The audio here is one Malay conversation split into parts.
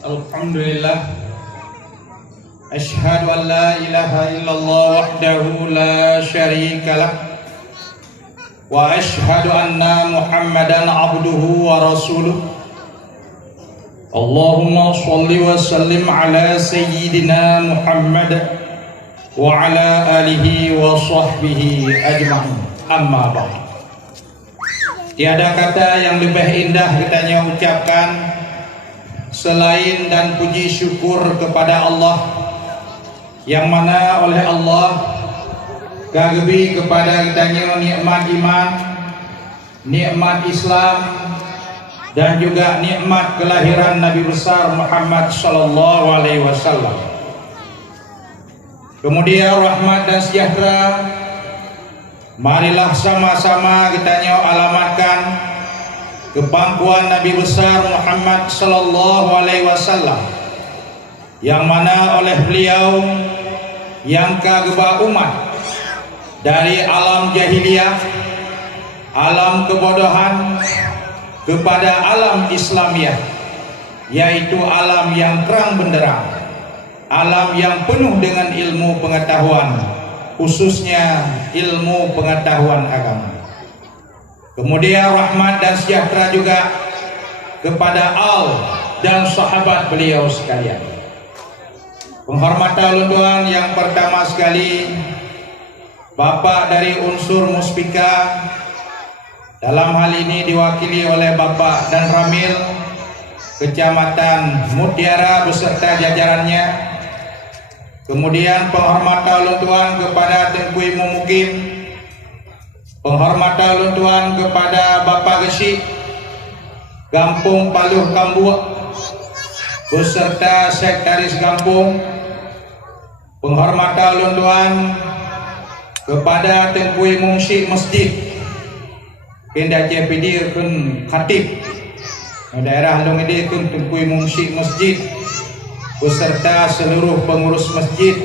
Alhamdulillah, asyhadu an la ilaha illallah wahdahu la syarikalah wa asyhadu anna Muhammadan abduhu wa rasuluh. Allahumma shalli wa sallim ala sayyidina Muhammad wa ala alihi wa sahbihi ajma'in. Amma ba'd. Tiada kata yang lebih indah kitanya ucapkan selain dan puji syukur kepada Allah, yang mana oleh Allah kagemi kepada kitanya nikmat iman, nikmat Islam, dan juga nikmat kelahiran Nabi besar Muhammad sallallahu alaihi wasallam. Kemudian rahmat dan sejahtera marilah sama-sama kitanya alamatkan kepangkuan Nabi besar Muhammad sallallahu alaihi wasallam, yang mana oleh beliau yang kageba umat dari alam jahiliyah, alam kebodohan kepada alam Islamiyah, yaitu alam yang terang benderang, alam yang penuh dengan ilmu pengetahuan, khususnya ilmu pengetahuan agama. Kemudian rahmat dan sejahtera juga kepada al dan sahabat beliau sekalian. Penghormatan tuan yang pertama sekali, Bapak dari unsur Muspika, dalam hal ini diwakili oleh Bapak dan Ramil Kecamatan Mutiara beserta jajarannya. Kemudian penghormatan tuan kepada Tengku Imam Mukim, penghormatan luntuan kepada Bapak Gesik Gampung Paluh Kambuak beserta sekretaris Gampung, penghormatan luntuan kepada Tengku Imam Syekh Masjid Kendak JPD kun Khatib daerah Long Ede kun Tengku Imam Syekh Masjid beserta seluruh pengurus masjid,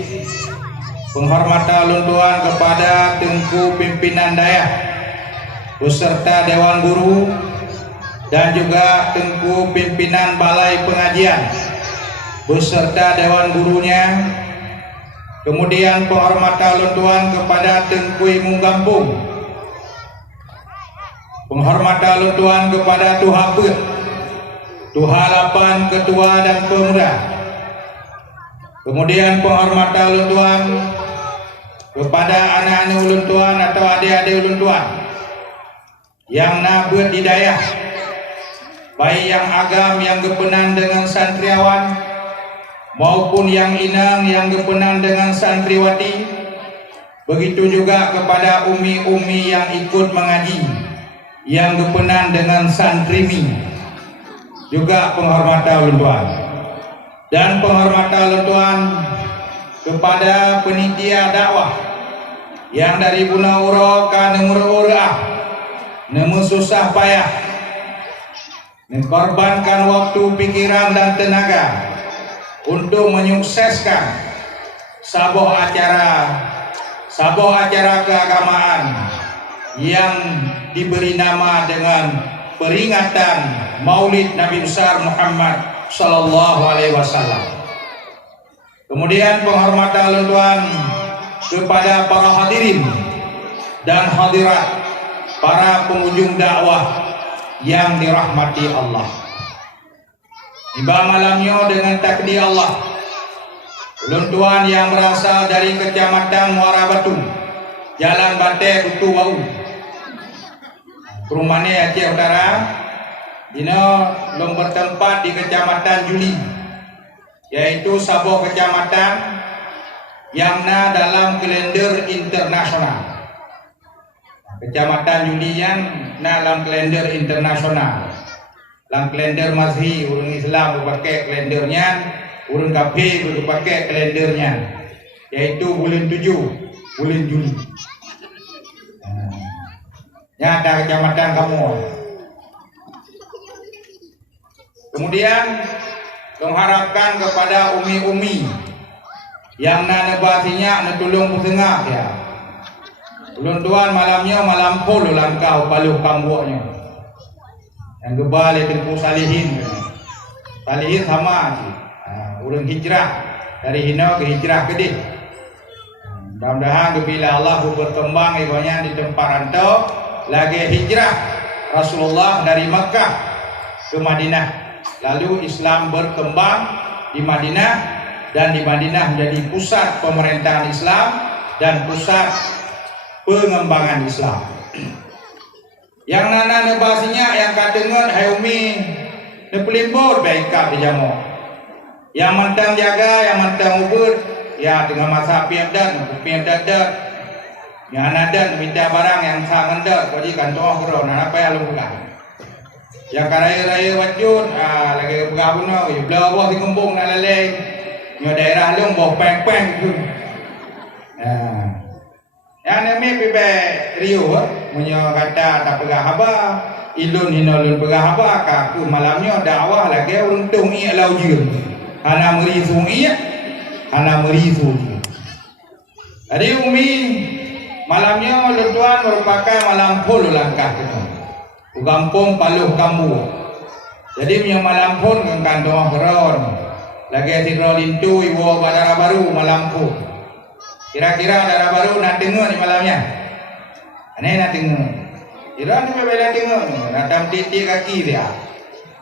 penghormatan luntuan kepada Tengku Pimpinan Dayah beserta Dewan Guru dan juga Tengku Pimpinan Balai Pengajian beserta Dewan Gurunya. Kemudian penghormatan luntuan kepada Tengku Imam Gampung, penghormatan luntuan kepada Tuhapet, Tuhalapan Ketua dan Pemuda. Kemudian penghormatan ulun kepada anak-anak ulun tuan atau adik-adik ulun tuan yang nabut di dayah, baik yang agam yang gepenan dengan santriawan maupun yang inang yang gepenan dengan santriwati. Begitu juga kepada umi-umi yang ikut mengaji yang gepenan dengan santrimi, juga penghormatan ulun tuan. Dan penghormatan tuan kepada penitia dakwah yang dari Bunauro ke Nemururah, nemu susah payah mengorbankan waktu, pikiran dan tenaga untuk menyukseskan sebuah acara keagamaan yang diberi nama dengan peringatan Maulid Nabi besar Muhammad sallallahu alaihi wasallam. Kemudian penghormatan tuan kepada para hadirin dan hadirat, para pengunjung dakwah yang dirahmati Allah. Tiba malamnya dengan takdir Allah, tuan yang berasal dari Kecamatan Muara Batu, Jalan Bate Kutu Wau, Perumahan Aceh Utara, dina long bertempat di Kecamatan Juli, yaitu sebuah kecamatan yang dalam kalender internasional. Kecamatan Juli yang dalam kalender internasional. Dalam kalender Mazhi orang Islam berpakai kalendernya, orang kafir berpakai kalendernya, yaitu bulan 7 bulan Juli. Nyata kecamatan kamu. Kemudian mengharapkan kepada umi-umi yang nebasinya netulung pusengah ya. Ulun tuan malamnya malam pol langkau Paluh Kambuaknya. Yang gebal Tengku Salihin. Talihin sama urang hijrah dari hina ke hijrah ke di. Mudah-mudahan bila Allah berkembang ibaratnya di tempat rantau lagi hijrah Rasulullah dari Makkah ke Madinah. Lalu Islam berkembang di Madinah dan di Madinah menjadi pusat pemerintahan Islam dan pusat pengembangan Islam. Yang nana nebasinya yang kadengar hayumi nepelimbur baikah berjamu. Yang mentang jaga, yang mentang ubur, ya dengan masa piadan, dah. Yang nadan minta barang yang sangat dah, jadi kantong kurang, apa yang lu bukan? Yang karaya-raya wajud, lagi pegah puno, belah bawah si kembung nak leleng, yang daerah lu bawah peng-peng tu. Yang ni pipe Rio, punya kata tak pegah haba, ilun hinalun pegah haba, kaku malamnya dakwah lagi untung ia laujir. Hana merizu iya, hana merizu. Jadi umi malamnya lentuan merupakan malam pul langkah kita. Kampung Paluh Kambu. Jadi punya malam pul dengan kandung keron. Lagi sidro lintu ibu badara baru malam pul. Kira-kira badara baru nak dengar di malamnya. Aneh nak dengar. Kira ni bela dengar. Nak titik kaki dia.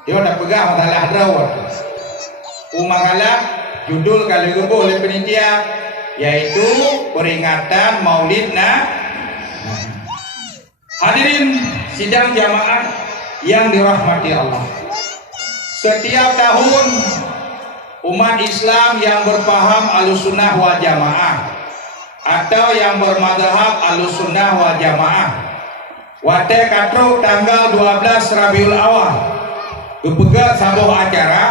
Dia dah pegang masalah drawat. Umagalah judul kali gembo oleh penitia yaitu peringatan Maulid Hadirin sidang jamaah yang dirahmati Allah. Setiap tahun umat Islam yang berpaham Ahlussunnah wal Jamaah atau yang bermadhab Ahlussunnah wal Jamaah wate katruk tanggal 12 Rabiul Awal kepegat sebuah acara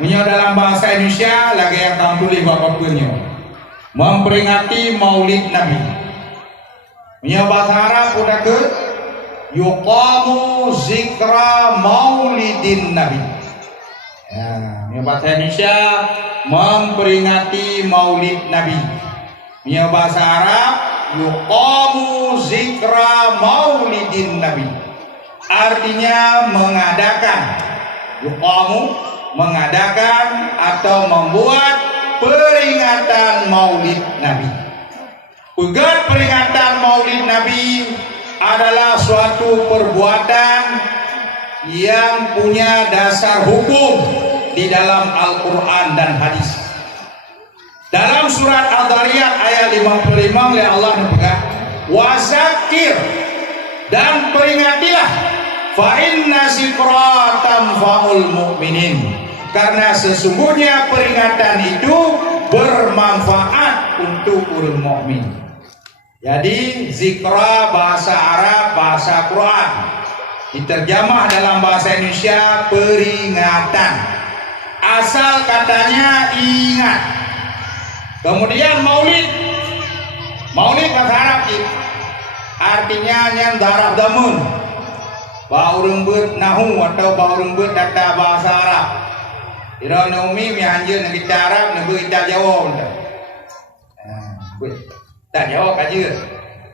punya dalam bahasa Indonesia lagi yang kamu tulis bapak punya memperingati Maulid Nabi. Punya bahasa Arab udah ke yuqamu zikra maulidin Nabi. Punya bahasa Indonesia memperingati Maulid Nabi. Punya bahasa Arab yuqamu zikra maulidin Nabi. Artinya mengadakan yuqamu mengadakan atau membuat peringatan Maulid Nabi. Pegat peringatan Maulid Nabi adalah suatu perbuatan yang punya dasar hukum di dalam Al-Quran dan hadis. Dalam surat Al-Dhariyat ayat 55 oleh Allah berkata, "Wazakir dan peringatilah fa inna zikra tanfa'ul mu'minin." Karena sesungguhnya peringatan itu bermanfaat untuk orang mukmin. Jadi zikra bahasa Arab, bahasa Quran. Diterjemah dalam bahasa Indonesia peringatan. Asal katanya ingat. Kemudian maulid. Maulid bahasa Arab artinya yang darah damun. Baurung ber nahu atau baurung ber data bahasa Arab. Ira Naomi mi anjeun nak kita Arab nak kita Jawa dah. Tak Jawa kaje.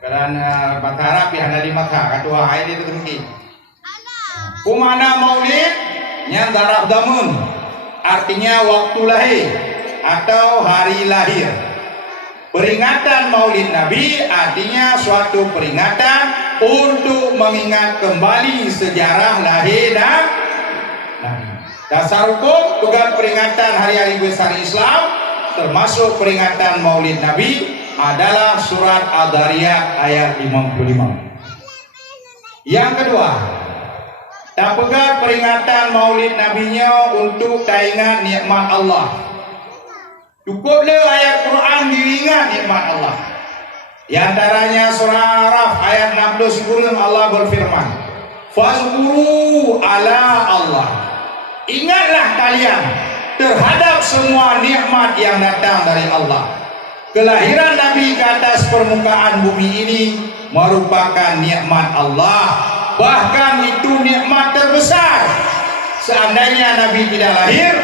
Kerana bahasa Arab yang ada di Makkah katua hai dia terungki. Kumana maulid yang darah damun artinya waktu lahir atau hari lahir. Peringatan Maulid Nabi artinya suatu peringatan untuk mengingat kembali sejarah lahir dan Nabi. Dasar hukum pegang peringatan hari-hari besar Islam termasuk peringatan Maulid Nabi adalah surat Al-Dhariyat ayat 55. Yang kedua, tak pegang peringatan Maulid Nabinya untuk tak ingat nikmat Allah. Cukuplah ayat Quran diingat nikmat Allah. Di antaranya surah Al-Araf ayat 60 Allah berfirman, "Fazkuru ala Allah." Ingatlah kalian terhadap semua nikmat yang datang dari Allah. Kelahiran Nabi ke atas permukaan bumi ini merupakan nikmat Allah. Bahkan itu nikmat terbesar. Seandainya Nabi tidak lahir,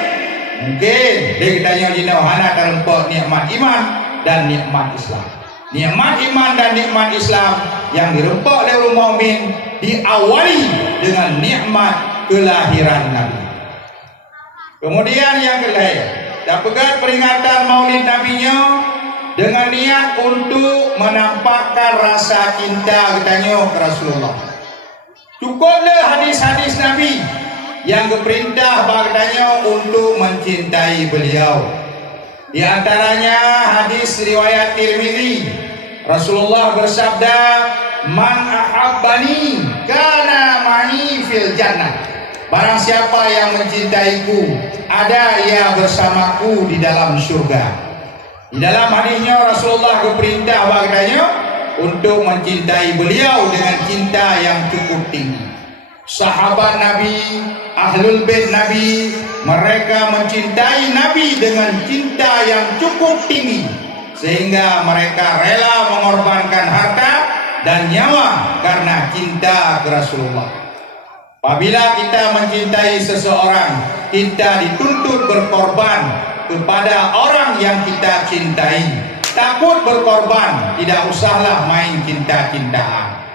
mungkin dia tanya jina hana terempat nikmat iman dan nikmat Islam. Nikmat iman dan nikmat Islam yang dirempak oleh orang mukmin diawali dengan nikmat kelahiran Nabi. Kemudian yang kedua, dapat peringatan Maulid Nabi-nya dengan niat untuk menampakkan rasa cinta katanya ke Rasulullah. Cukuplah hadis-hadis Nabi yang berperintah katanya untuk mencintai beliau. Di antaranya hadis riwayat Tirmizi, Rasulullah bersabda, "Man ahabbani kana ma'i fil jannah." Barang siapa yang mencintaiku, ada ia bersamaku di dalam surga. Di dalam hadisnya Rasulullah berperintah katanya untuk mencintai beliau dengan cinta yang cukup tinggi. Sahabat Nabi, Ahlul Bait Nabi, mereka mencintai Nabi dengan cinta yang cukup tinggi, sehingga mereka rela mengorbankan harta dan nyawa karena cinta ke Rasulullah. Apabila kita mencintai seseorang, kita dituntut berkorban kepada orang yang kita cintai. Takut berkorban, tidak usahlah main cinta-cintaan.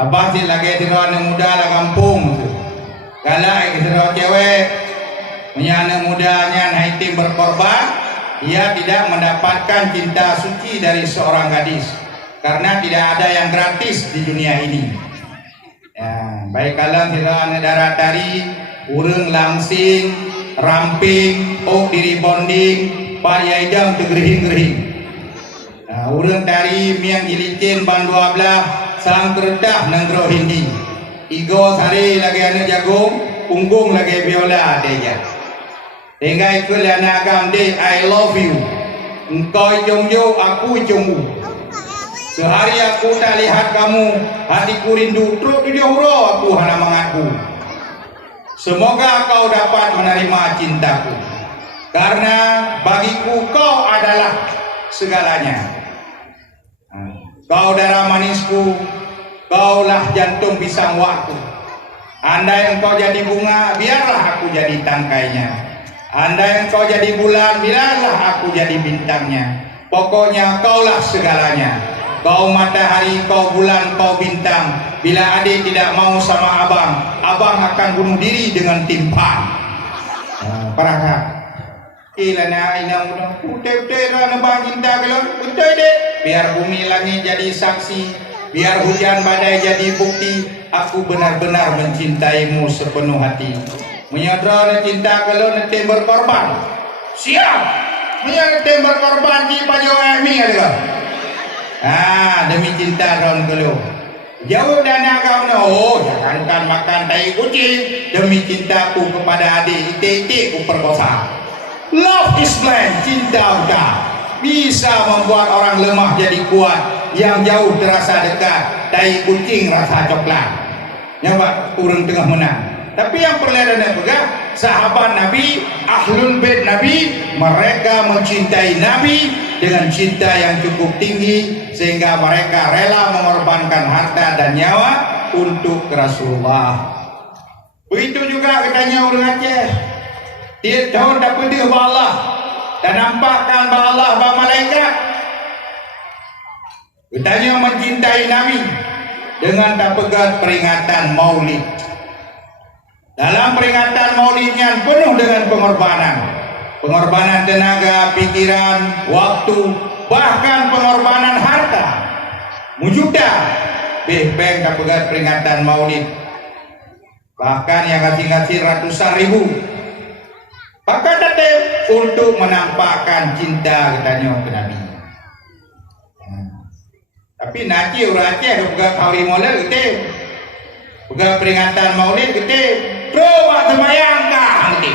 Abah si lagi tira anak muda lah kampung tu. Galak tira cewek, punya anak mudanya naik tim berkorban, ia tidak mendapatkan cinta suci dari seorang gadis. Karena tidak ada yang gratis di dunia ini. Ya, baik kalang tira anak darat tari, urang langsing, ramping, diri bonding, payah idam tergerihing-gerihing. Nah, urang tari miang jilicin ban 12, sang keredah nenggro hindi. Igo sari lagi anak jagung, punggung lagi biola adeja. Hingga ikut anak agam de, I love you. Engkau jongjo, aku jongmu. Sehari aku tak lihat kamu, hatiku rindu, teruk di huro aku hana mengaku. Semoga kau dapat menerima cintaku, karena bagiku kau adalah segalanya. Kau darah manisku, kaulah jantung pisang waktu. Andai engkau jadi bunga, biarlah aku jadi tangkainya. Andai engkau jadi bulan, biarlah aku jadi bintangnya. Pokoknya kaulah segalanya. Kau matahari, kau bulan, kau bintang. Bila adik tidak mau sama abang, abang akan bunuh diri dengan timpan. Perangkat. Ilana ina muda. Utai-utai rana bang cinta kalau utai dek. Biar bumi langit jadi saksi, biar hujan badai jadi bukti. Aku benar-benar mencintaimu sepenuh hati. Menyadara cinta kalau nanti berkorban. Siap. Menyadara berkorban di pajak ini ada. Demi cinta ron kelu. Jauh dan agam no, jangankan makan tai kucing demi cintaku kepada adik itik-itik ku perkosa. Love is blind, cinta udah bisa membuat orang lemah jadi kuat, yang jauh terasa dekat, tai kucing rasa coklat. Nyawa kurang tengah menang. Tapi yang perlihatnya pegang sahabat Nabi, Ahlul Bait Nabi, mereka mencintai Nabi dengan cinta yang cukup tinggi sehingga mereka rela mengorbankan harta dan nyawa untuk Rasulullah. Begitu juga katanya orang Aceh, dia tahu tak pedih Allah dan nampakkan bahwa Allah bahwa malaikat. Katanya mencintai Nabi dengan tak pegat peringatan Maulid. Dalam peringatan Maulidnya penuh dengan pengorbanan. Pengorbanan tenaga, pikiran, waktu, bahkan pengorbanan harta. Mujuda beng tak pegat peringatan Maulid. Bahkan yang ngasih-ngasih ratusan ribu. Bahkan datang untuk menampakkan cinta katanya ke Nabi. Tapi nanti orang Aceh pegat Maulid Maulid kita. Pegat peringatan Maulid kita. Coba semayang kah nanti?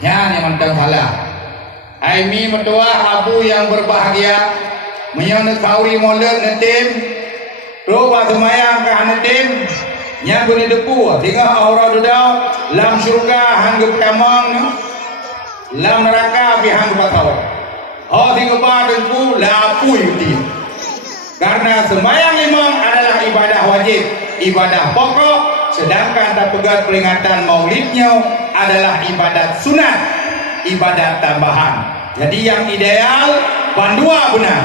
Ya, yang mentang salah. Aimi mertua abu yang berbahagia, menyonok kauri Maulid nanti. Coba semayang kah nanti? Nya boleh depu, tinggal aura dudau, lam syurga hangga pertamang, lam neraka bi hangga patau. Oh tinggal badanku lapu yuti. Karena sembahyang imam adalah ibadah wajib, ibadah pokok, sedangkan tak pegat peringatan Maulidnya adalah ibadat sunat, ibadat tambahan. Jadi yang ideal bandua benar,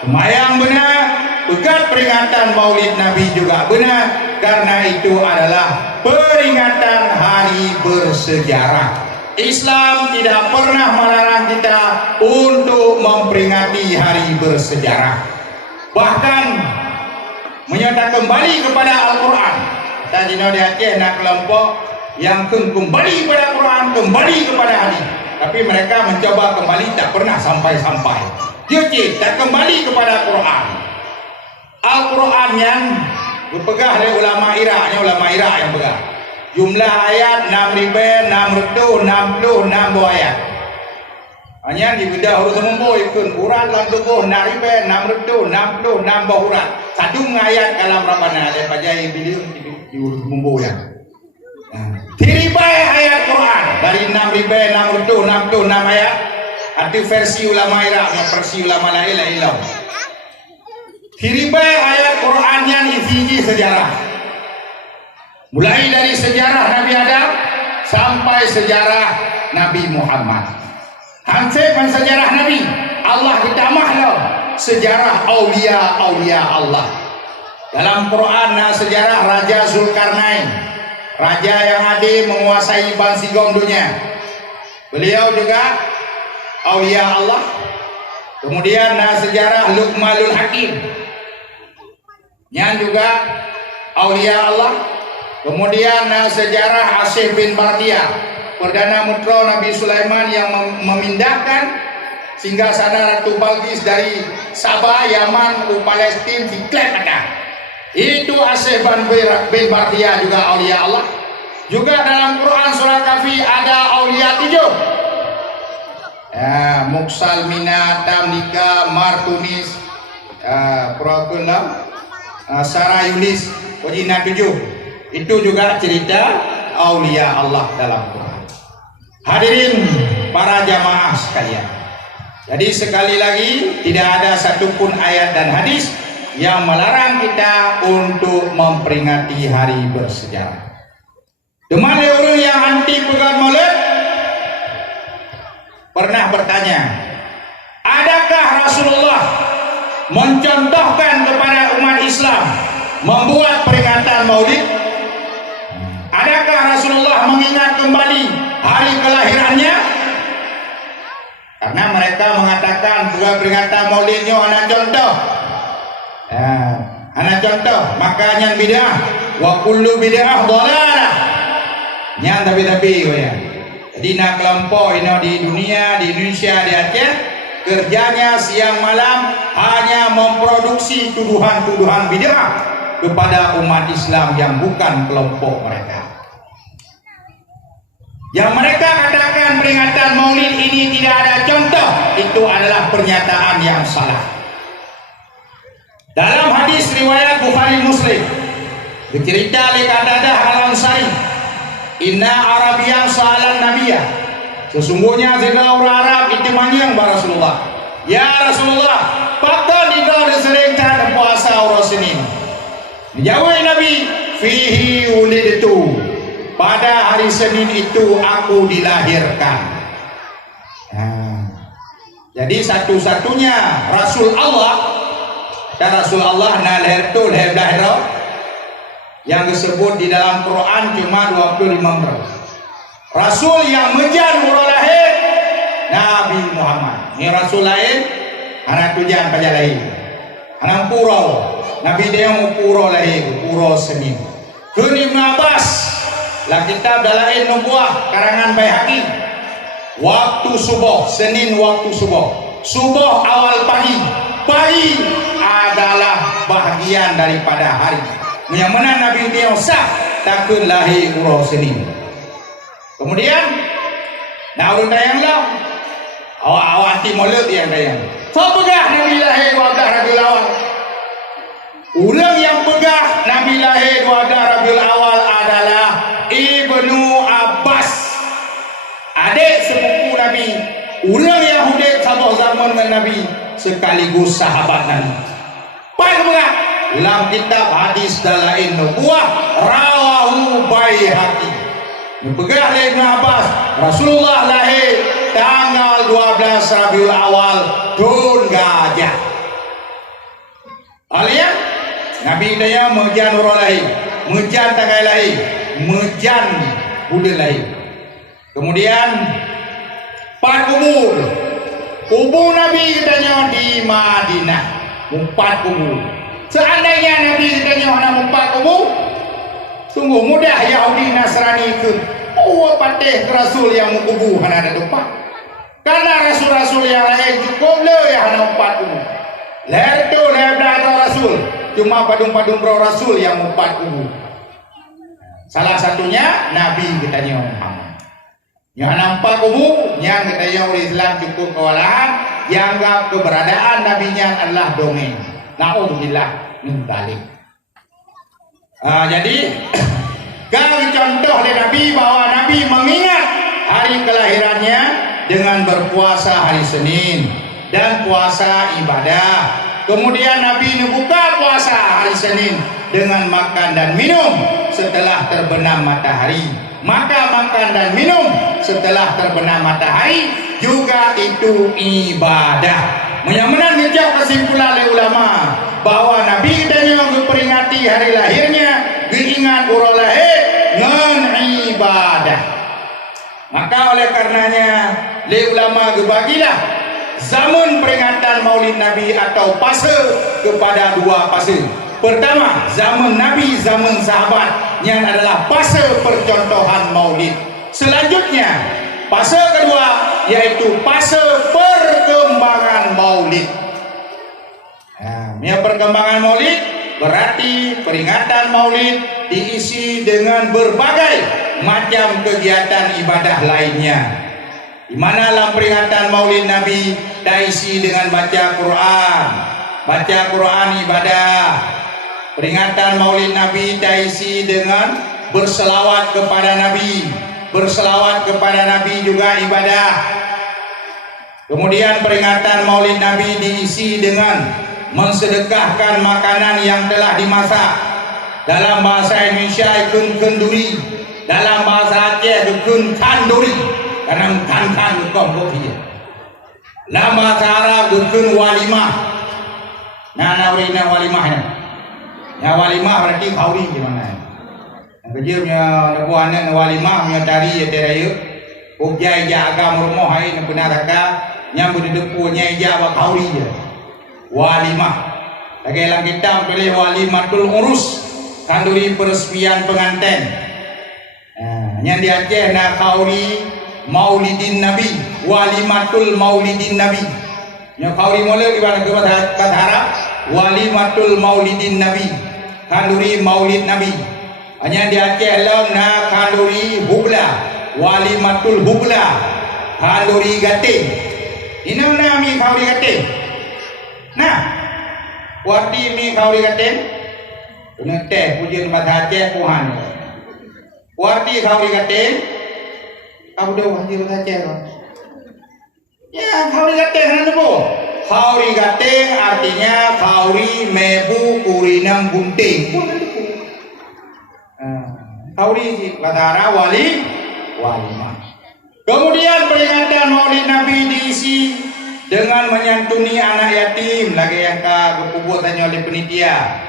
sembahyang benar, pegat peringatan Maulid Nabi juga benar, karena itu adalah peringatan hari hari bersejarah. Islam tidak pernah melarang kita untuk memperingati hari bersejarah. Bahkan menyerta kembali kepada Al-Quran. Tadi di Aceh nak kelompok yang kembali kepada Al-Quran, kembali kepada hadis. Tapi mereka mencoba kembali tak pernah sampai-sampai. Dia tak kembali kepada Al-Quran. Al-Quran yang dipegang oleh ulama Iraq, ulama Iraq yang pegang. Jumlah ayat 6.666 ayat. Hanya dibedah huruf semua ikut Quran lang tubuh 6.666 huruf. Satu ayat kalam Rabbana daripada yang bila di huruf semua ya. Tiribai ayat Quran dari 6.666 ayat. Ada versi ulama Iraq, versi ulama lain lain. Tiribai ayat Quran yang isi sejarah. Mulai dari sejarah Nabi Adam sampai sejarah Nabi Muhammad. Hansip sejarah Nabi Allah ditamahlah sejarah aulia Allah. Dalam Quran sejarah Raja Zulkarnain, raja yang adil menguasai bansigong dunia. Beliau juga aulia Allah. Kemudian sejarah Luqmanul Hakim, yang juga aulia Allah. Kemudian sejarah Asif bin Bardia, Perdana Menteri Nabi Sulaiman yang memindahkan singgasana Ratu Balqis dari Sabah, Yaman ke Palestin di Klepata. Itu Asif bin Bardia juga aulia Allah. Juga dalam Quran surah Kahfi ada aulia 7. Muksal Mina, Tamnika, Martunis, Prakunlah, Sarah Yunis, Wajina 7. Itu juga cerita aulia Allah dalam Quran. Hadirin para jamaah sekalian. Jadi sekali lagi tidak ada satupun ayat dan hadis yang melarang kita untuk memperingati hari bersejarah. Demam orang yang anti pegang maulid pernah bertanya, adakah Rasulullah mencontohkan kepada umat Islam membuat peringatan maulid? Adakah Rasulullah mengingat kembali hari kelahirannya? Karena mereka mengatakan buat peringatan maulidnya anak contoh. Anak contoh, makanya bid'ah wa kullu bid'ah dhalalah. Yang tapi ya. Jadi nak kelompok ini di dunia, di Indonesia, di Aceh, kerjanya siang malam hanya memproduksi tuduhan-tuduhan bid'ah kepada umat Islam yang bukan kelompok mereka. Yang mereka katakan peringatan maulid ini tidak ada contoh, itu adalah pernyataan yang salah. Dalam hadis riwayat Bukhari Muslim dicerita oleh Qatadah Al-Ansari, inna Arabiyan sa'alan nabiyya, sesungguhnya zina orang Arab itu manyang ba Rasulullah, ya Rasulullah, pakar dina sering tak puasa orang Senin. Dijawab Nabi, fihi ulidtu, pada hari Senin itu aku dilahirkan. Jadi satu-satunya Rasul Allah dan Rasul Allah lahirtul lahir yang disebut di dalam Quran cuma 25 orang. Rasul yang menjan mula lahir Nabi Muhammad. Ini Rasul lain, anak tujan pada lahir. Anak pura, Nabi dia mau pura lahir, pura Senin. Kun Ibn Abbas, lah kitab Dalail Nubuwah karangan Baihaqi. Waktu subuh, Senin waktu subuh. Subuh awal pagi. Pagi adalah bahagian daripada hari. Yang mana Nabi dia sah takun lahir urus Senin. Kemudian nak urut dayang lah. Awak ti mulut yang dayang. So pegah Nabi lahir wadah Rabiul Awal. Orang yang pegah Nabi lahir wadah Rabiul Awal adalah Ibnu Abbas, adik sepupu Nabi. Orang yang hidup sama zaman dengan Nabi sekaligus sahabat Nabi. Baik pegah dalam kitab hadis Dalail Nubuwah rawahu Baihaqi. Pegah oleh Ibnu Abbas, Rasulullah lahir tanggal 12 Rabiul Awal Dun Gajah. Alias Nabi daya mejan orang lahir, mejan tanggal lahir, mejan bulan lahir. Kemudian 4 kubur. Kubur Nabi katanya di Madinah, 4 kubur. Seandainya Nabi katanya ada 4 kubur, sungguh mudah Yahudi Nasrani ikut. Patih ke Rasul yang mengkubu hana ada tempat. Karena Rasul-Rasul yang lain cukup le yang hana 4 kubur. Leher tu leher belakang Rasul, cuma padung-padung pro Rasul yang 4 kubur. Salah satunya Nabi katanya Muhammad. Yang hana 4 kubur, yang katanya orang Islam cukup kewalahan, yang anggap keberadaan Nabinya adalah dongeng. Na'udzubillah min dzalik. Jadi kami contoh dari Nabi bahwa Nabi mengingat hari kelahirannya dengan berpuasa hari Senin dan puasa ibadah. Kemudian Nabi membuka puasa hari Senin dengan makan dan minum setelah terbenam matahari. Maka makan dan minum setelah terbenam matahari juga itu ibadah. Menyamakan menjawab kesimpulan oleh ulama bahwa Nabi dan yang memperingati hari lahirnya diingat urang lahir dengan ibadah. Maka oleh karenanya le ulama berbagilah zaman peringatan Maulid Nabi atau fase kepada 2 fase. Pertama, zaman Nabi, zaman sahabat yang adalah fase percontohan Maulid. Selanjutnya, fase kedua yaitu fase perkembangan Maulid. Perkembangan Maulid berarti peringatan Maulid diisi dengan berbagai macam kegiatan ibadah lainnya. Di mana dalam peringatan Maulid Nabi diisi dengan baca Quran. Baca Quran ibadah. Peringatan Maulid Nabi diisi dengan berselawat kepada Nabi. Berselawat kepada Nabi juga ibadah. Kemudian peringatan Maulid Nabi diisi dengan mensedekahkan makanan yang telah dimasak. Dalam bahasa Indonesia ikun kenduri, dalam bahasa Aceh ikun kanduri, karena kan kopi. Dalam bahasa Arab ikun walimah. Nah, naurina walimahnya. Ya walimah berarti kauri gimana? Kerja punya anak walimah punya tari ya teraya. Objai jaga rumah hai nak benaraka yang berdepunya jawa kauri je. Walimah. Lagi dalam kitab pilih walimatul urus, kanduri peresmian pengantin. Yang di Aceh nak kauri Maulidin Nabi, walimatul Maulidin Nabi. Yang kauri mula di mana kata Arab, walimatul Maulidin Nabi, kanduri Maulid Nabi. Hanya di Aceh lam nak kanduri hubla, walimatul hubla, kanduri gating. Ini nami kauri gating. Nah, warti mi kauri gating. Kena teh pujian bahasa Aceh Tuhan. Warti kauri gating. Kamu dah wajib bahasa Aceh kan? Ya, kauri gating kan tu. Kauri gating artinya kauri mebu kurinam bunting. Kauri bahasa Arab walimah. Kemudian peringatan Maulid Nabi diisi dengan menyantuni anak yatim lagi yang kepubutannya oleh penitia.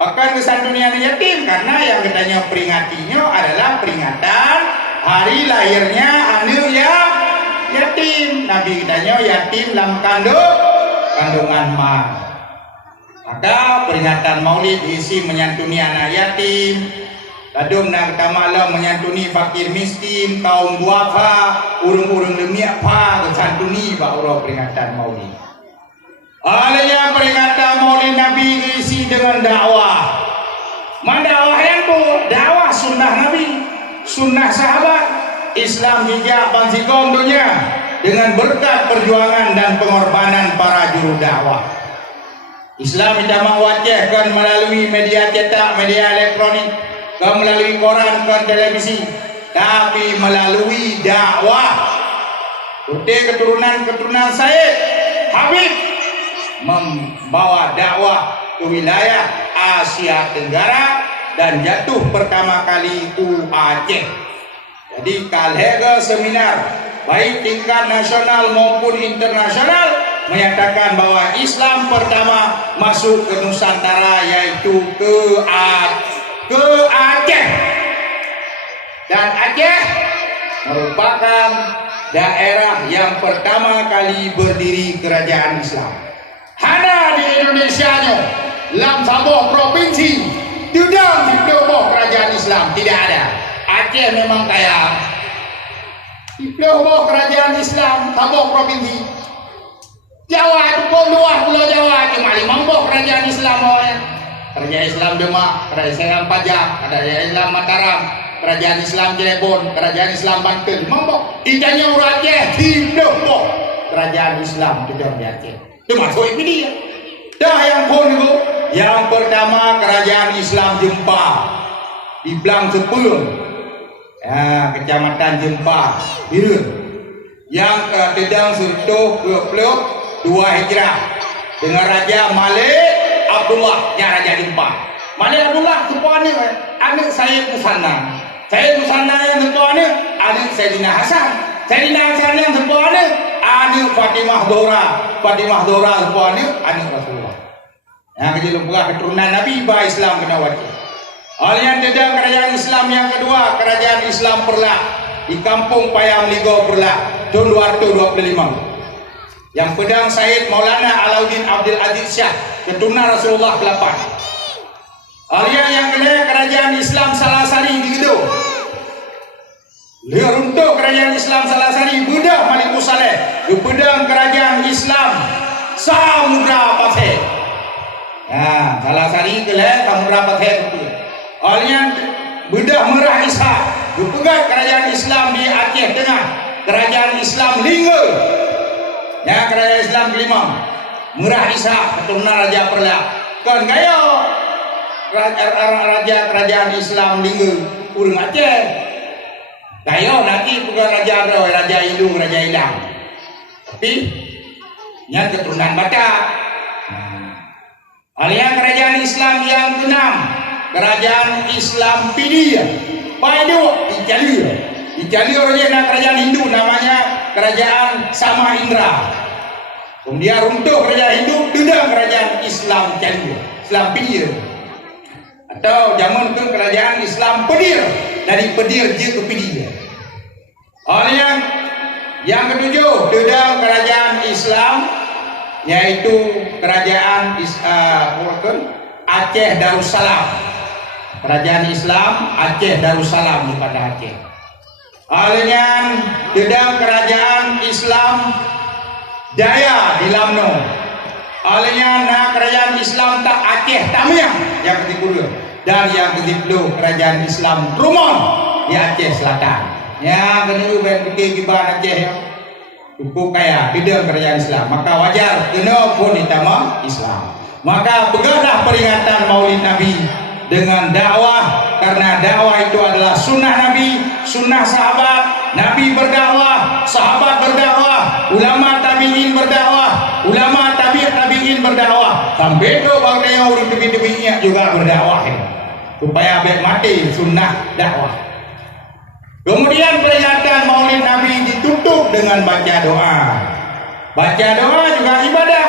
Bahkan kesantuni anak yatim karena yang katanya peringatinya adalah peringatan hari lahirnya anak yatim. Nabi katanya yatim dalam kandungan mak. Maka peringatan Maulid diisi menyantuni anak yatim. Kadung nak kata malam menyantuni fakir miskin, kaum duafa, urung-urung lemia pa, kesantuni bahawa peringatan Maulid. Alanya peringatan Maulid Nabi diisi dengan dakwah. Mendakwah yang tu, dakwah sunnah Nabi, sunnah sahabat, Islam hijab bansikong dunia dengan berkat perjuangan dan pengorbanan para juru dakwah. Islam tidak mewajibkan melalui media cetak, media elektronik, melalui koran dan televisi, tapi melalui dakwah. Keturunan saya Habib membawa dakwah ke wilayah Asia Tenggara dan jatuh pertama kali ke Aceh. Jadi kalhega seminar baik tingkat nasional maupun internasional menyatakan bahwa Islam pertama masuk ke Nusantara yaitu ke Aceh. Dan Aceh merupakan daerah yang pertama kali berdiri kerajaan Islam. Hana di Indonesianya, dalam sebuah provinsi tidak dipenuhi kerajaan Islam, tidak ada. Aceh memang kaya. Dipenuhi kerajaan Islam, sebuah provinsi. Jawa itu pun luas, Pulau Jawa cuma 5 kerajaan Islam bawahnya. Kerajaan Islam Demak, kerajaan Islam Pajak, kerajaan Islam Mataram, kerajaan Islam Cirebon, kerajaan Islam Banten. Mampu ditanya orang Aceh, tidak kerajaan Islam tidak di Aceh. Itu masuk ini dia. Dah yang pun itu, yang pertama kerajaan Islam Jempa di Blang Sepulung, kecamatan Jempa, Birun. Yang kedua Surtuh ke Peluk 2 Hijrah dengan Raja Malik Abdullah yang Raja Jempa. Malik Abdullah sepupu anak saya Musana. Saya Musana yang sepupu anak Sayyidina Hasan. Sayyidina Hasan yang sepupu anak Fatimah Dora. Fatimah Dora sepupu anak Rasulullah. Yang kecil lupa keturunan Nabi bah Islam kena wajib. Oleh yang tidak kerajaan Islam yang kedua kerajaan Islam Perlah di Kampung Payam Ligo Perlah tahun 225. Yang pedang Said Maulana Alauddin Abdul Aziz Shah keturunan Rasulullah ke-8. Alia yang kedua kerajaan Islam Salasari di Gedo. Dia runtuh kerajaan Islam Salasari Buddha Malik Saleh di pedang kerajaan Islam Samudra Pathe. Salasari keleh Samudra Pathe itu. Alia Buddha Merah Isa di pegang kerajaan Islam di Aceh Tengah, kerajaan Islam Lingga. Ya, kerajaan Islam kelima Murah Isa keturunan Raja Perlah. Kan gaya raja kerajaan Islam Lingga urang Aceh. Gaya nanti bukan Raja Roy, Raja Hidung, Raja Hilang. Tapi yang keturunan Batak. Alian kerajaan Islam yang keenam kerajaan Islam Pidia. Paidu di Jalur. Di Jalur ada kerajaan Hindu namanya kerajaan Sama Indra. Kemudian runtuh kerajaan Hindu, tidak kerajaan Islam Jalur, Islam Pedir. Atau zaman ke kerajaan Islam Pedir, dari Pedir je ke Pedir. Oleh yang ketujuh, tidak kerajaan Islam yaitu kerajaan Aceh Darussalam. Kerajaan Islam Aceh Darussalam di pada Aceh. Alnya dedang kerajaan Islam Jaya di Lamno. Alnya kerajaan Islam tak Aceh Tamiang yang ketiga. Dan yang ketiga kerajaan Islam Trumon di Aceh Selatan. Yang kedua ben fikir kibar Aceh ya. Cukup kaya dedang kerajaan Islam. Maka wajar kena pun ditama Islam. Maka pegahlah peringatan Maulid Nabi dengan dakwah, karena dakwah itu adalah sunnah Nabi, sunnah sahabat. Nabi berdakwah, sahabat berdakwah, ulama tabi'in berdakwah, ulama tabi'in berdakwah, sampai itu bangsa orang tebi-tebinya juga berdakwah supaya baik mati sunnah dakwah. Kemudian peringatan Maulid Nabi ditutup dengan baca doa. Baca doa juga ibadah,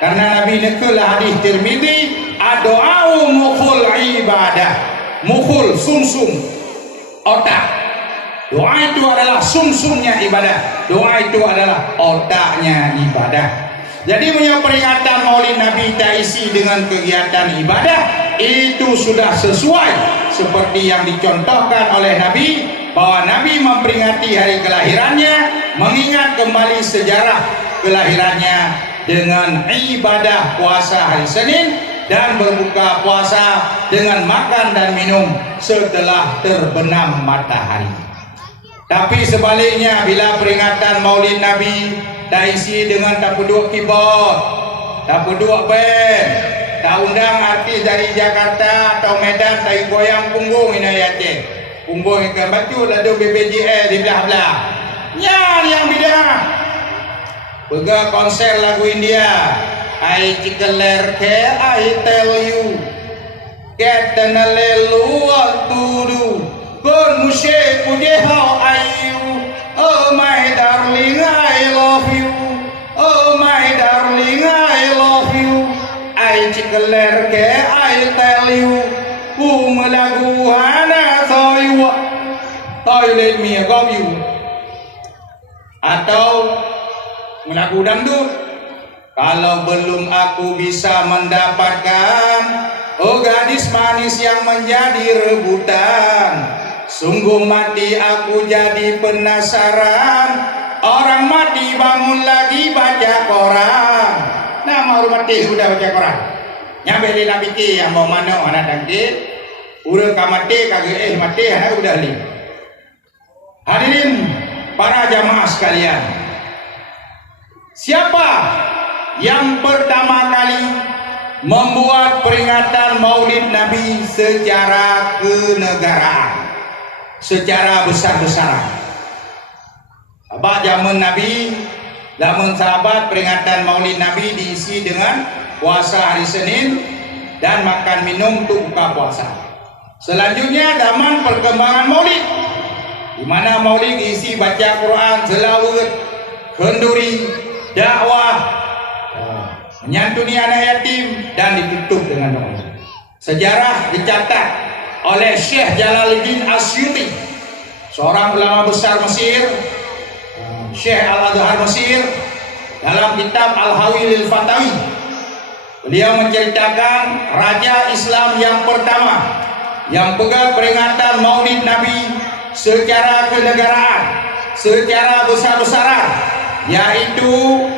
karena Nabi nekelah hadis Tirmizi, doa mukhul ibadah. Mukhul sumsum otak. Doa itu adalah sumsumnya ibadah. Doa itu adalah otaknya ibadah. Jadi punya peringatan Maulid Nabi diisi dengan kegiatan ibadah itu sudah sesuai seperti yang dicontohkan oleh Nabi, bahwa Nabi memperingati hari kelahirannya, mengingat kembali sejarah kelahirannya dengan ibadah puasa hari Senin dan berbuka puasa dengan makan dan minum setelah terbenam matahari. Tapi sebaliknya, bila peringatan Maulid Nabi diisi dengan tak peduk keyboard, tak peduk band, tak undang artis dari Jakarta atau Medan, tak goyang punggung ini Aceh, punggung ikan batu lalu BBJS di belah-belah. Yang bidah pega konser lagu India, I declare I tell you, get an alelu to do. Kon mushe puje how are you? Oh my darling, I love you. Oh my darling, I love you. I declare I tell you, lagu hana soyu. Violate Me, I Got You, atau lagu dangdut. Kalau belum aku bisa mendapatkan, oh gadis manis yang menjadi rebutan, sungguh mati aku jadi penasaran. Orang mati bangun lagi baca koran. Nah, mau mati sudah baca koran. Nyampe li nak fikir yang mau mana anak dangkit. Urang ka mati kagak mati anak udah li. Hadirin para jamaah sekalian, siapa yang pertama kali membuat peringatan Maulid Nabi secara kenegaraan, secara besar-besaran? Abah zaman Nabi, zaman sahabat, peringatan Maulid Nabi diisi dengan puasa hari Senin dan makan minum untuk buka puasa. Selanjutnya zaman perkembangan Maulid, di mana Maulid diisi baca Quran, selawat, kenduri, dakwah, menyantuni anak yatim, dan ditutup dengan doa. Sejarah dicatat oleh Syekh Jalaluddin Asyuti, seorang ulama besar Mesir, Syekh Al-Azhar Mesir, dalam kitab Al-Hawi lil Fatawi. Beliau menceritakan raja Islam yang pertama yang pegang peringatan Maulid Nabi secara kenegaraan, secara besar-besaran, yaitu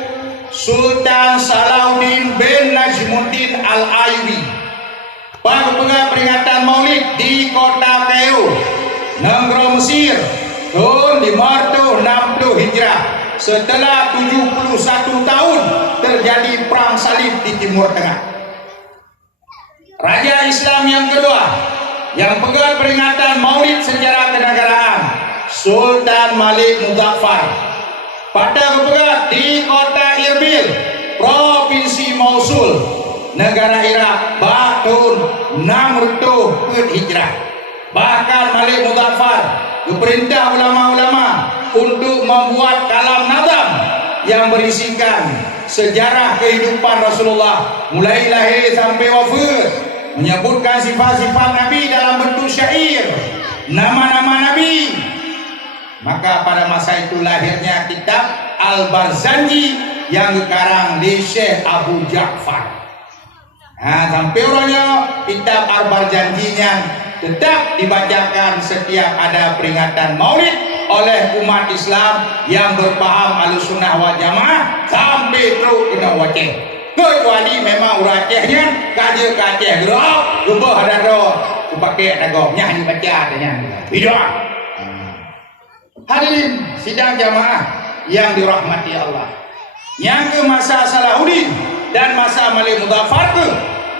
Sultan Salahuddin bin Najmuddin Al-Ayyubi. Pegang peringatan Maulid di kota Kairo, negara Mesir, tahun 560 Hijrah, setelah 71 tahun terjadi perang salib di Timur Tengah. Raja Islam yang kedua yang pegang peringatan Maulid secara kenegaraan, Sultan Malik Muzaffar, pada kepegang di kota Irbil, Provinsi Mosul, negara Irak, tahun 600 Hijrah. Bahkan Malik Muzaffar diperintah ulama-ulama untuk membuat kalam nazam yang berisikan sejarah kehidupan Rasulullah mulai lahir sampai wafat, menyebutkan sifat-sifat Nabi dalam bentuk syair, nama-nama Nabi. Maka pada masa itu lahirnya kitab Al-Barzanji yang dikarang di Syekh Abu Ja'far. Nah, sampai orangnya kitab Al-Barzanjinya tetap dibacakan setiap ada peringatan Maulid oleh umat Islam yang berpaham Ahlussunnah wal Jamaah sampai terus kena waceh. Kecuali memang uracehnya kaje kaceh gerak gubah ada doa kupakai dago nyanyi baca nyanyi bidah. Hadirin sidang jamaah yang dirahmati Allah, yang ke masa Salahuddin dan masa Malik Muzaffar, ke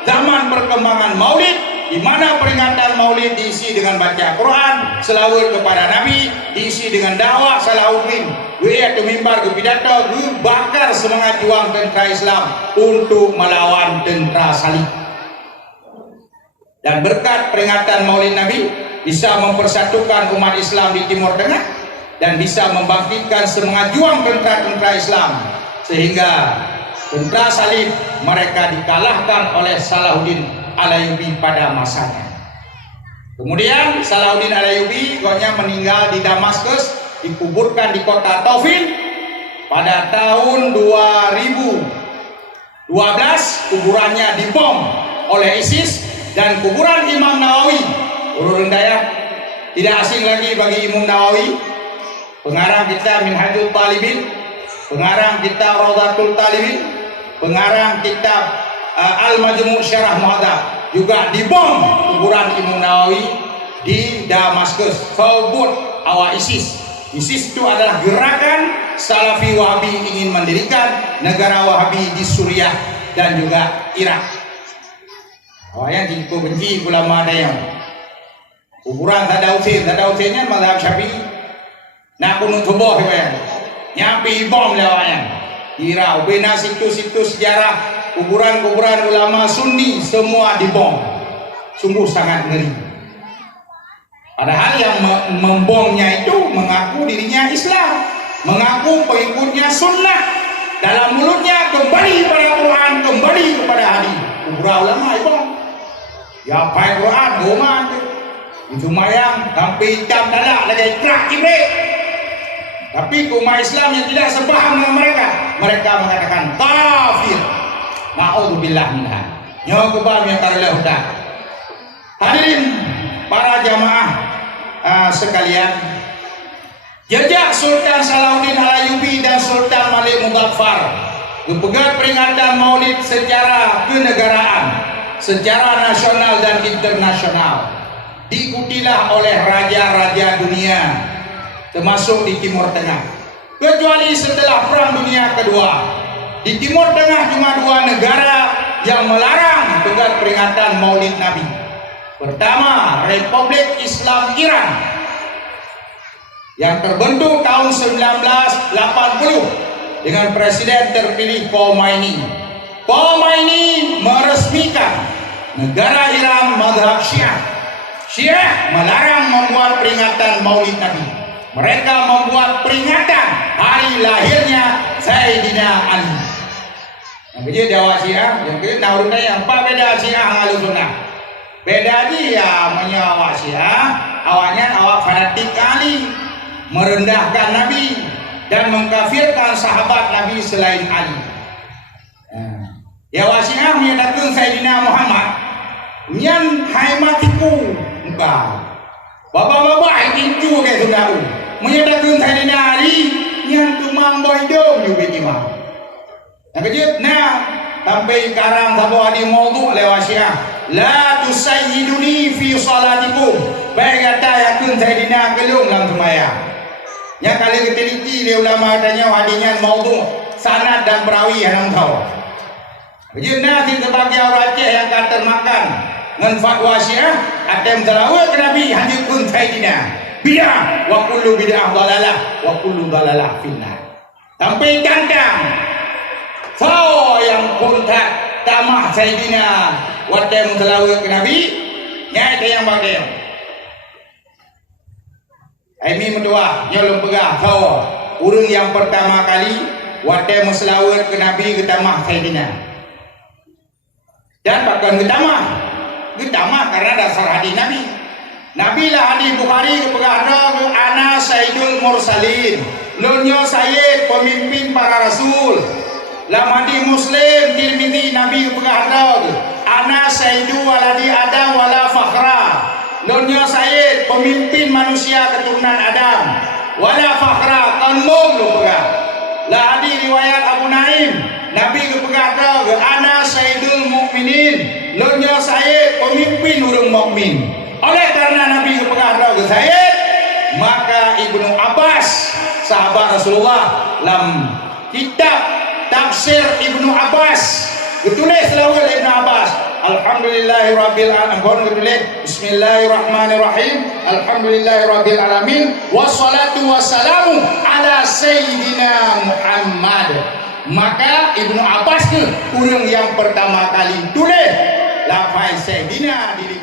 zaman perkembangan Maulid, di mana peringatan Maulid diisi dengan baca Quran, selawat kepada Nabi, diisi dengan dakwah Salahuddin, atau mimbar ke pidato, bakar semangat juang tentera Islam untuk melawan tentera salib. Dan berkat peringatan Maulid Nabi bisa mempersatukan umat Islam di Timur Tengah dan bisa membangkitkan semangat juang tentera-tentera Islam, sehingga tentera salib mereka dikalahkan oleh Salahuddin Al-Ayyubi pada masanya. Kemudian Salahuddin Al-Ayyubi meninggal di Damaskus, dikuburkan di kota Taufil pada tahun 2012. Kuburannya dibom oleh ISIS, dan kuburan Imam Nawawi, urun daya tidak asing lagi bagi Imam Nawawi, pengarang kitab Minhajul Talibin, pengarang kitab Rawdatul Talibin, pengarang kitab Al-Majmu' Syarah Muhadzab, juga dibom kuburan Imam Nawawi di Damaskus. Faubut awal ISIS. ISIS itu adalah gerakan Salafi Wahabi ingin mendirikan negara Wahabi di Suriah dan juga Irak. Yang jika benci ulama ada yang kuburan tak ada usirnya mazhab Syafi'i. Nak punung tubuh ya, nyampi bom lawannya. Irau bina situs-situs sejarah, kuburan-kuburan ulama Sunni semua dibom. Sungguh sangat ngeri. Padahal yang membomnya itu mengaku dirinya Islam, mengaku pengikutnya Sunnah. Dalam mulutnya kembali pada Quran, kembali kepada hadis. Kuburan ulama itu, ya pakai Quran, goma. Itu mayang sampai hitam dalak lagi kerak kibrit. Tapi umat Islam yang tidak sepaham dengan mereka mengatakan kafir. Ma'udzubillah minha. Nyawa kebal yang karela hudak. Hadirin para jamaah sekalian, jejak Sultan Salahuddin Al-Ayyubi dan Sultan Malik Muzaffar berpegang peringatan Maulid secara kenegaraan, secara nasional dan internasional, diikutilah oleh raja-raja dunia, termasuk di Timur Tengah. Kecuali setelah Perang Dunia Kedua, di Timur Tengah cuma 2 negara yang melarang pegang peringatan Maulid Nabi. Pertama, Republik Islam Iran yang terbentuk tahun 1980 dengan Presiden terpilih Khomeini. Khomeini meresmikan negara Iran mazhab Syiah. Syiah melarang membuat peringatan Maulid Nabi. Mereka membuat peringatan hari lahirnya Sayyidina Ali. Yang kerja Jawa Syiah, yang kerja Naurun Daya. Apa beda Syiah dengan Ahlussunnah? Beda dia menyawa Syiah, awalnya awak fanatik Ali, merendahkan Nabi dan mengkafirkan sahabat Nabi selain Ali. Jawa Syiah menyatakan Sayyidina Muhammad nyan haimatiku muka. Bapa-bapa itu ke saudara. Menyatakan Sayyidina Ali nyan tumang boydom juga jima. Yang kejut sampai sekarang sabo adi maudhu lewat Syiah. La tusayyiduni fi salatikum. Baik kata yakun Sayyidina kelung dalam sembahyang. Yang kali keteliti dia ulama tanya hadinya maudhu sanad dan perawi yang tahu. Kejut nasi sebagai orang Aceh yang kata makan dengan fatwa Syiah atem selawat ke Nabi hanya kun Sayyidina bid'ah wa kullu bid'ah dalalah wa kullu dalalah finnar. Sampai cantang so yang kontak tamah Sayyidina watem selawat ke Nabi nyai yang bagian ini mentua nyolong pegah so urung yang pertama kali watem selawat ke Nabi ke tamah Sayyidina dan bahkan ke tamah karena dasar hadis Nabi. Nabi lah hadis Bukhari kepada ana Sayyidul Mursalin, lunyo Sayyid pemimpin para rasul. Lam hadis Muslim Tirmizi Nabi kepada ana Sayyidu waladi Adam wala fakhra, lunyo Sayyid pemimpin manusia keturunan Adam wala fakhra kanmung lu pegah. Lah hadis riwayat Abu Naim Nabi kepada ana Sayyidul Mukminin, lunyo Sayyid pemimpin urang mukmin. Oleh karena Nabi kepada Sayyid, maka Ibnu Abbas sahabat Rasulullah dalam kitab tafsir Ibnu Abbas ditulis lawan Ibnu Abbas alhamdulillahirabbil alamin bismillahirrahmanirrahim alhamdulillahirabbil alamin wassalatu wassalamu ala sayyidina Muhammad. Maka Ibnu Abbas tu orang yang pertama kali tulis lafaz Sayyidina di